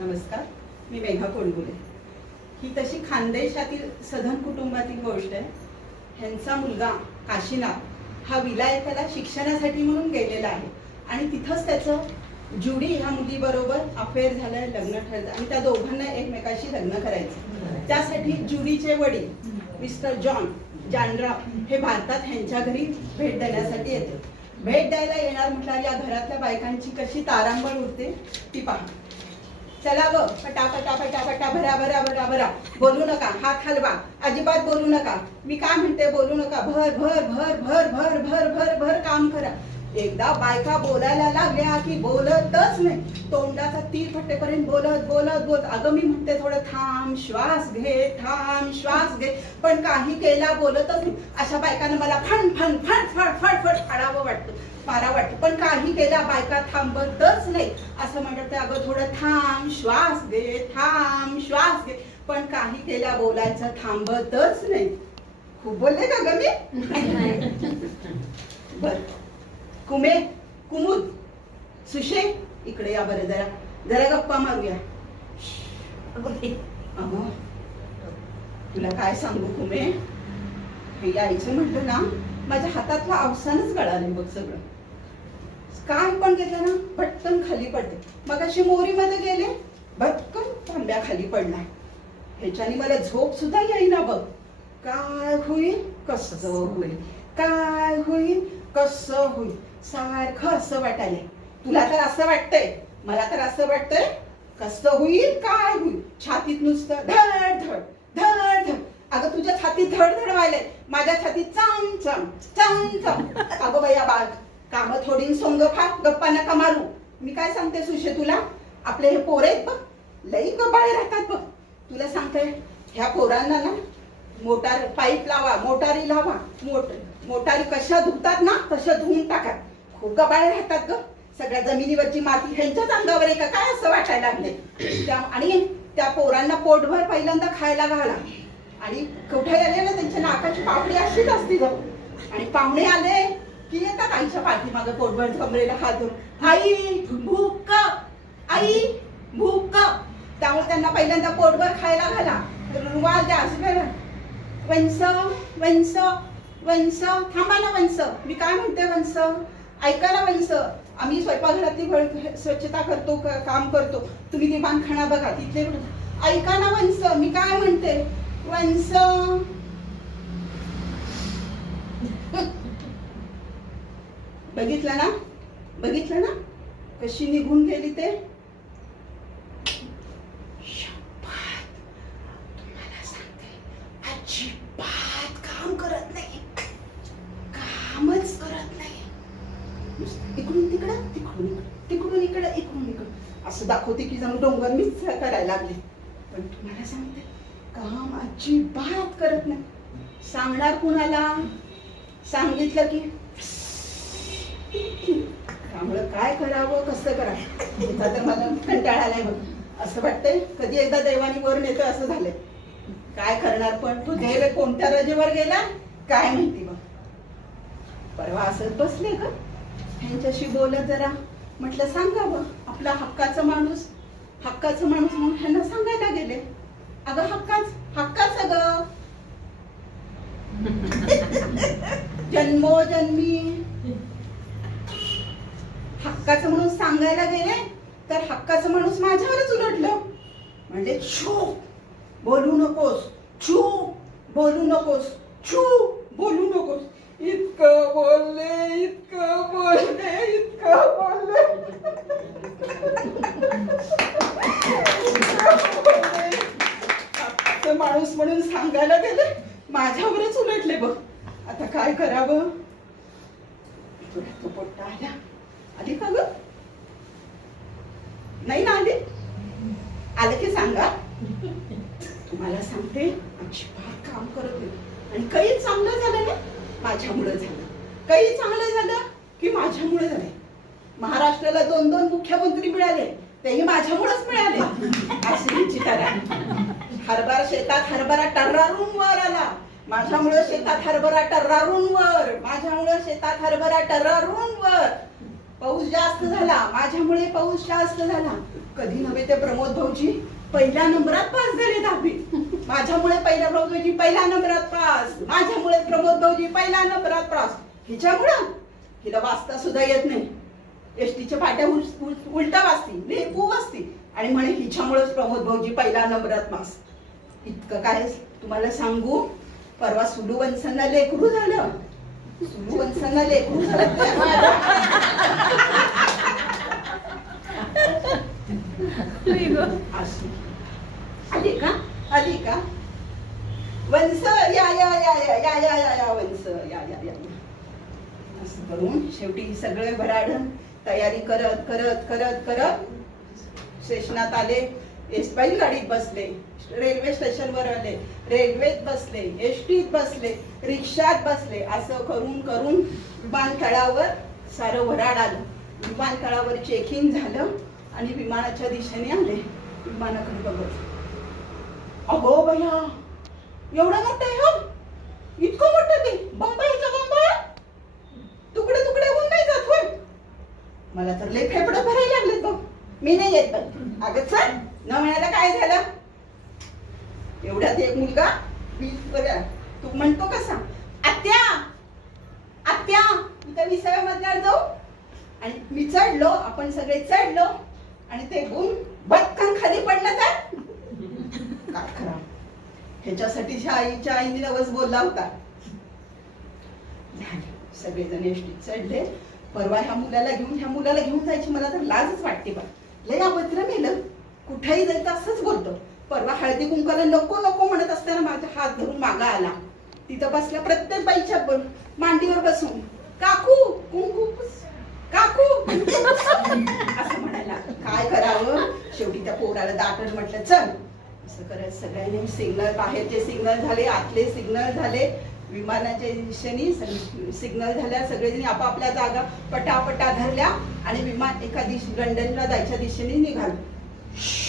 नमस्कार मी मेघा कोणगुले ही तशी खानदेशातील सधन कुटुंबातील गोष्ट आहे. ह्यांचा मुलगा काशीनाथ हा विलायताला शिक्षणासाठी म्हणून गेलेला आहे. आणि तिथंच त्याचं जुडी ह्या मुलीबरोबर अफेअर झालंय लग्न ठरलं. आणि त्या दोघांना एकमेकाशी लग्न करायचं. त्यासाठी जुडीचे वडील मिस्टर जॉन जानराव हे भारतात ह्यांच्या घरी भेट देण्यासाठी येते भेट द्यायला येणार म्हटल्यावर या घरातल्या बायकांची कशी तारांबळ उडते ती पहा. चला ग फटा फटा पटा भरा भरा भरा भरा. बोलू नका हात हलवा. अजिबात बोलू नका. मी काय म्हणते बोलू नका. भर भर भर भर भर भर भर भर काम करा. एकदा बायका बोलायला लागल्या की बोलतच नाही. तोंडाचा तीर फटेपर्यंत बोलत बोलत बोलत. अगं मी म्हणते थोडं थांब श्वास घे थांब श्वास घे. पण काही केला बोलतच नाही. अशा बायकानं मला फण फण फण फड फड फाडावं वाटतं. पण काही केल्या बायका थांबतच नाही. असं म्हणतात ते अगं थोडं थांब श्वास घे थांब श्वास घे. पण काही केल्या बोलायचं थांबतच नाही. खूप बोलले का ग मी? बर. कुमे कुमुद सुशे इकडे या बरं जरा. जरा गप्पा मारूया. अगं तुला काय सांगू कुमे? हे यायचं म्हटलं ना माझ्या हातातलं अवसानच गळाले बघ सगळं. काय पण घेतलं ना भटकन खाली पडते. मग अशी मोरीमध्ये गेले भटकन थांब्या खाली पडला ह्याच्याने मला झोप सुद्धा येईना बघ. काय होईल कसं होईल काय होईल कसं होईल? सारखं असं वाटायला तुला तर असं वाटतंय मला तर असं वाटतंय कसं होईल काय होईल? छातीत नुसतं धड धड धड छाती धडधड तुझ्या माझ्या छातीत चम चम चम चम. अगं बाया बाग काम थोडी सोंग फार गप्पा नका मारू. मी काय सांगते सुशे तुला? आपले हे पोर आहेत बघ. लई गबाळे राहतात बघ. तुला सांगते ह्या पोरांना ना मोटार पाईप लावा मोटारी लावा. मोट मोटारी कशा धुतात ना तशा धुवून टाका. खूप गबाळे राहतात ग. सगळ्या जमिनीवरची माती ह्यांच्याच अंगावर आहे का? काय असं वाटायला लागले त्या आणि त्या पोरांना पोटभर पहिल्यांदा खायला घाला. आणि कुठे आले ना त्यांच्या नाकाची पापडी अशीच असती जाऊ आणि पाहुणे आले की येतात आईच्या पाठीमागे पोटभर जमलेला हात धरून आई भूक आई भूक. त्यामुळे त्यांना पहिल्यांदा पोटभर खायला घाला. रुमाल द्या असं करा. वंस वंस वंस थांबा ना वंस. मी काय म्हणते वंस? ऐका ना वंस. आम्ही स्वयंपाकघरातली भर- स्वच्छता करतो काम करतो. तुम्ही दिवाणखाना बघा तिथले ऐका ना वंस मी काय म्हणते? वंस बघितलं ना? बघितलं ना? कशी निघून गेली ते? तुम्हाला सांगते, अजिबात काम करत नाही. कामच करत नाही. इकडून तिकडं तिकडून इकडं तिकडून इकडं इकडून इकडं. असं दाखवते की जणू डोंगर मीच करायला लागले. पण तुम्हाला सांगते काम अजिबात करत नाही. सांगणार कुणाला? सांगितलं की त्यामुळं काय करावं कसं करावं? तर मला कंटाळा आलाय बघ. असं वाटतंय कधी एकदा देवानी वर नेतं असं झालंय. काय करणार पण? तू देव कोणत्या रजेवर गेला काय माहिती बघ. परवा असंच बसले ग. ह्यांच्याशी बोलत जरा. म्हटलं सांगावं आपला हक्काचा माणूस हक्काचा माणूस म्हणून ह्यांना सांगायला गेले. अगं हक्काच हक्काच ग जन्मोजन्मी हक्काचं म्हणून सांगायला गेले तर हक्काचं माणूस माझ्यावरच उलटलं. म्हणजे छू बोलू नकोस. छू बोलू नकोस. छू बोलू नकोस इतकं बोलले इतकं बोलले इतकं बोलले इतकं बोलले. हक्काचं माणूस म्हणून सांगायला गेले माझ्यावरच बघ. आता काय करावं? तुला तो पोट्टा आला. आली का ग? नाही ना आली? आलं की सांगा. तुम्हाला सांगते अजिबात काम करत नाही आणि काही चांगलं झालं ना माझ्यामुळं झालं. काही चांगलं झालं की माझ्यामुळे झालं. महाराष्ट्राला दोन दोन मुख्यमंत्री मिळाले तेही माझ्यामुळेच मिळाले. अशी तरा हरभरा शेतात हरभरा टर्रारून वर आला. माझ्यामुळे शेतात हरभरा टर्रारून वर. माझ्यामुळे शेतात हरभरा टर्रारून वर. पाऊस जास्त झाला. माझ्यामुळे पाऊस जास्त झाला. कधी नव्हे ते प्रमोद भाऊजी पहिल्या नंबरात पास झाले दहावी माझ्यामुळे पहिल्या भाऊजी पहिल्या नंबरात पास. माझ्यामुळे प्रमोद भाऊजी पहिल्या नंबरात पास. हिच्यामुळं? हिला वाचता सुद्धा येत नाही. एसटीच्या पाट्या उलटा वाचती नेपू वाचती. आणि म्हणे हिच्यामुळेच प्रमोद भाऊजी पहिल्या नंबरात पास. इतकं काय तुम्हाला सांगू? परवा सुलू वंसांना लेकरू झालं. सुलू वंसांना लेकरू झालं. आली का? आली का? वंस या या या या या या या या वंस या या या असं करून शेवटी सगळे भराडण तयारी करत करत करत करत स्टेशनात आले. एस बैल गाडीत बसले रेल्वे स्टेशनवर आले रेल्वेत बसले एसटीत बसले रिक्षात बसले असं करून करून विमानतळावर सारं वराड आलं. विमानतळावर चेकिंग झालं आणि विमानाच्या दिशेने आले. विमानाकडे बघत. अगो बया एवढं मोठं आहे हो? इतकं मोठं ते? बंबईचं बंबई? तुकडे तुकडे होऊन नाही जात होय? मला तर लय फेफडं भरायला लागले बघ. मी नाही येत पण अगं चल. न म्हणायला काय झालं? एवढ्यात एक मुलगा तू म्हणतो कसा? आत्या! आत्या! इथं विसाव्या मधल्यावर जाऊ. आणि मी चढलो आपण सगळे चढलो. आणि ते गुण बटकन खाली पडलं तर? काय खरा? ह्याच्यासाठी आईच्या आईने नवस बोलला होता. सगळेजण एसटीत चढले. परवा ह्या मुलाला घेऊन ह्या मुलाला घेऊन जायची मला तर लाजच वाटते बा. लय अभद्र मेलं. कुठेही जायचं असंच बोलतो. परवा हळदी कुंकाला नको नको म्हणत असताना माझा हात धरून मागा आला. तिथं बसल्या प्रत्येक बाईच्या मांडीवर बसून काकू कुंकू काकू असं म्हणायला. काय करावं? शेवटी त्या पोराला दाटण म्हटलं चल. असं करत सगळ्यांनी सिग्नल बाहेरचे सिग्नल झाले आतले सिग्नल झाले. विमानाच्या दिशेने सिग्नल झाल्या. सगळेजणी आपापल्या जागा पटापटा धरल्या आणि विमान एका दिश लंडनला जायच्या दिशेने निघालो. Shh.